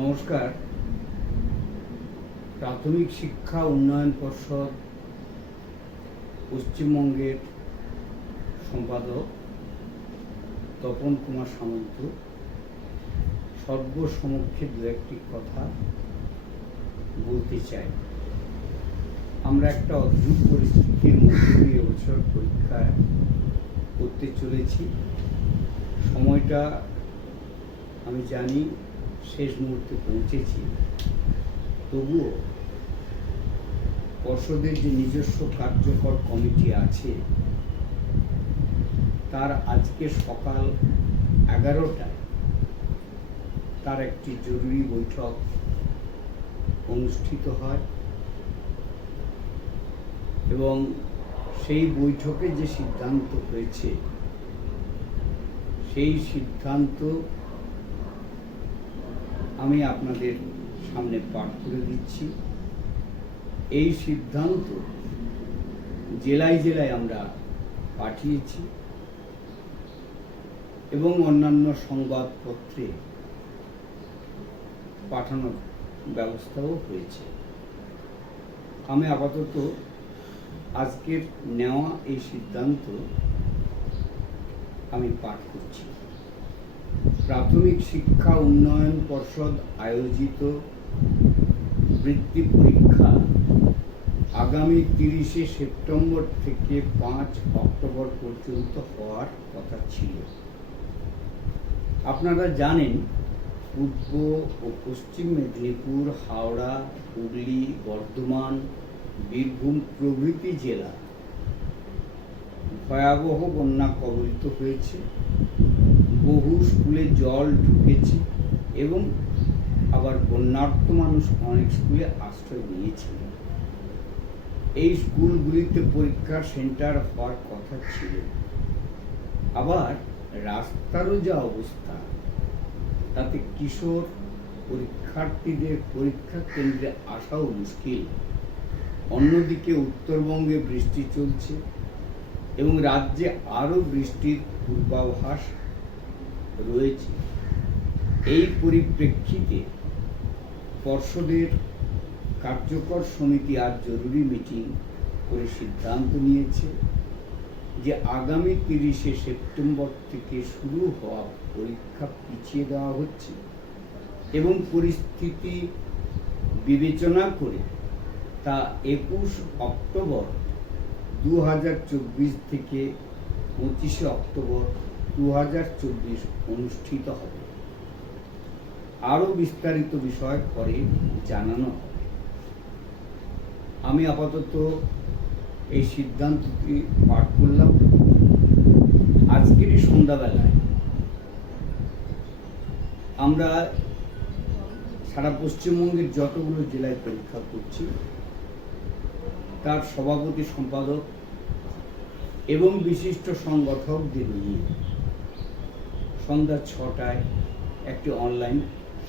নমস্কার। প্রাথমিক শিক্ষা উন্নয়ন পর্ষদ পশ্চিমবঙ্গের সম্পাদক তপন কুমার সামন্ত, সর্বসমক্ষে দু একটি কথা বলতে চাই। আমরা একটা অদ্ভুত পরিস্থিতির মধ্যে দিয়ে এবছর পরীক্ষা করতে চলেছি। সময়টা আমি জানি শেষ মুহূর্তে পৌঁছেছি, তবুও পর্ষদের যে নিজস্ব কার্যকর কমিটি আছে, তার আজকে সকাল এগারোটায় তার একটি জরুরি বৈঠক অনুষ্ঠিত হয় এবং সেই বৈঠকে যে সিদ্ধান্ত হয়েছে, সেই সিদ্ধান্ত আমি আপনাদের সামনে পাঠ করে দিচ্ছি। এই সিদ্ধান্ত জেলায় জেলায় আমরা পাঠিয়েছি এবং অন্যান্য সংবাদপত্রে পাঠানোর ব্যবস্থাও হয়েছে। আমি আপাতত আজকের নেওয়া এই সিদ্ধান্ত আমি পাঠ করছি। প্রাথমিক শিক্ষা উন্নয়ন পর্ষদ আয়োজিত বৃত্তি পরীক্ষা আগামী তিরিশে সেপ্টেম্বর থেকে পাঁচ অক্টোবর পর্যন্ত হওয়ার কথা ছিল। আপনারা জানেন, পূর্ব ও পশ্চিম মেদিনীপুর, হাওড়া, হুগলি, বর্ধমান, বীরভূম প্রভৃতি জেলা ভয়াবহ বন্যা কবলিত হয়েছে। বহু স্কুলে জল ঢুকেছে এবং আবার বন্যার্থ মানুষ অনেক স্কুলে আশ্রয় নিয়েছিল এই স্কুলগুলিতে পরীক্ষার সেন্টার হওয়ার কথা ছিল। আবার রাস্তারও যা অবস্থা, তাতে কিশোর পরীক্ষার্থীদের পরীক্ষা কেন্দ্রে আসাও মুশকিল। অন্যদিকে উত্তরবঙ্গে বৃষ্টি চলছে এবং রাজ্যে আরও বৃষ্টির পূর্বাভাস রয়েছে। এই পরিপ্রেক্ষিতে পর্ষদের কার্যকর সমিতি আজ জরুরি মিটিং করে সিদ্ধান্ত নিয়েছে যে আগামী তিরিশে সেপ্টেম্বর থেকে শুরু হওয়া পরীক্ষা পিছিয়ে দেওয়া হচ্ছে এবং পরিস্থিতি বিবেচনা করে তা একুশ অক্টোবর দু হাজার চব্বিশ থেকে পঁচিশে অক্টোবর দু অনুষ্ঠিত হবে। আরও বিস্তারিত বিষয় পরে জানানো হবে। আমি আপাতত এই সিদ্ধান্তটি পাঠ করলাম। আজকেরই সন্ধ্যাবেলায় আমরা সারা পশ্চিমবঙ্গের যতগুলো জেলায় পরীক্ষা করছি, তার সভাপতি সম্পাদক এবং বিশিষ্ট সংগঠকদের নিয়ে। সন্ধ্যা ছটায় একটি অনলাইন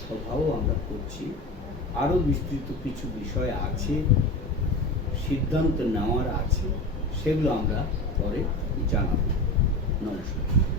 সভাও আমরা করছি। আরও বিস্তৃত কিছু বিষয় আছে, সিদ্ধান্ত নেওয়ার আছে, সেগুলো আমরা পরে জানাব। নমস্কার।